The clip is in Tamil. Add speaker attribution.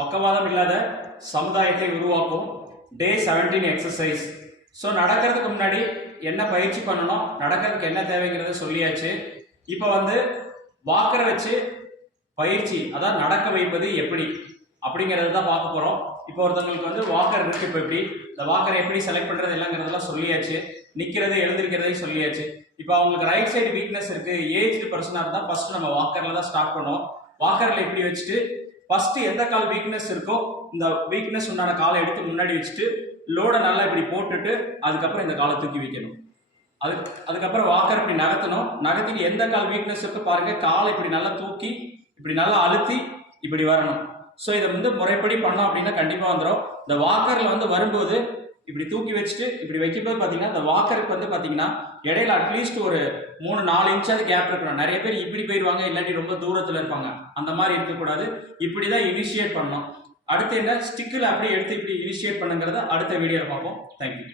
Speaker 1: பக்கவாதம் இல்லாத சமுதாயத்தை உருவாக்கும் டே 17 எக்ஸசைஸ். ஸோ நடக்கிறதுக்கு முன்னாடி என்ன பயிற்சி பண்ணணும் நடக்கிறதுக்கு என்ன தேவைங்கிறத சொல்லியாச்சு. இப்போ வந்து வாக்கரை வச்சு பயிற்சி அதாவது நடக்க வைப்பது எப்படி? அப்படிங்கிறத தான் பார்க்க போகிறோம் இப்போ ஒருத்தவங்களுக்கு வந்து வாக்கர் இருக்கு இப்போ எப்படி? இந்த வாக்கரை எப்படி செலக்ட் பண்ணுறது எல்லாங்கிறதெல்லாம் சொல்லியாச்சு. நிற்கிறது எழுந்திருக்கிறதையும் சொல்லியாச்சு. இப்போ அவங்களுக்கு ரைட் சைடு வீக்னஸ் இருக்குது ஏஜ்டு பர்சனாக இருந்தால் ஃபர்ஸ்ட் நம்ம வாக்கரில் தான் ஸ்டார்ட் பண்ணுவோம். வாக்கரில் எப்படி வச்சுட்டு ஃபர்ஸ்ட் எந்த கால் வீக்னஸ் இருக்கோ இந்த வீக்னஸ் உண்டான காலை எடுத்து முன்னாடி வச்சுட்டு லோடை நல்லா இப்படி போட்டுட்டு அதுக்கப்புறம் இந்த காலை தூக்கி வைக்கணும். அதுக்கு அதுக்கப்புறம் வாக்கர் இப்படி நகர்த்தணும். நகர்த்திட்டு எந்த கால் வீக்னஸ் இருக்கு பாருங்க காலை இப்படி நல்லா தூக்கி இப்படி நல்லா அழுத்தி இப்படி வரணும். ஸோ இதை வந்து முறைப்படி பண்ணோம் அப்படின்னா கண்டிப்பாக வந்துடும் இந்த வாக்கரில் வந்து வரும்போது இப்படி தூக்கி வச்சுட்டு இப்படி வைக்கும்போது பார்த்தீங்கன்னா இந்த வாக்கருக்கு வந்து பார்த்தீங்கன்னா இடையில அட்லீஸ்ட் ஒரு மூணு நாலு இன்ச்சாவது கேப் இருக்கணும். நிறைய பேர் இப்படி போயிடுவாங்க இல்லாட்டி ரொம்ப தூரத்தில் இருப்பாங்க. அந்த மாதிரி இருக்கக்கூடாது. இப்படி தான் இனிஷியேட் பண்ணணும். அடுத்து என்ன? ஸ்டிக்கில் அப்படியே எடுத்து இப்படி இனிஷியேட் பண்ணுங்கிறத அடுத்த வீடியோவில் பார்ப்போம். தேங்க்யூ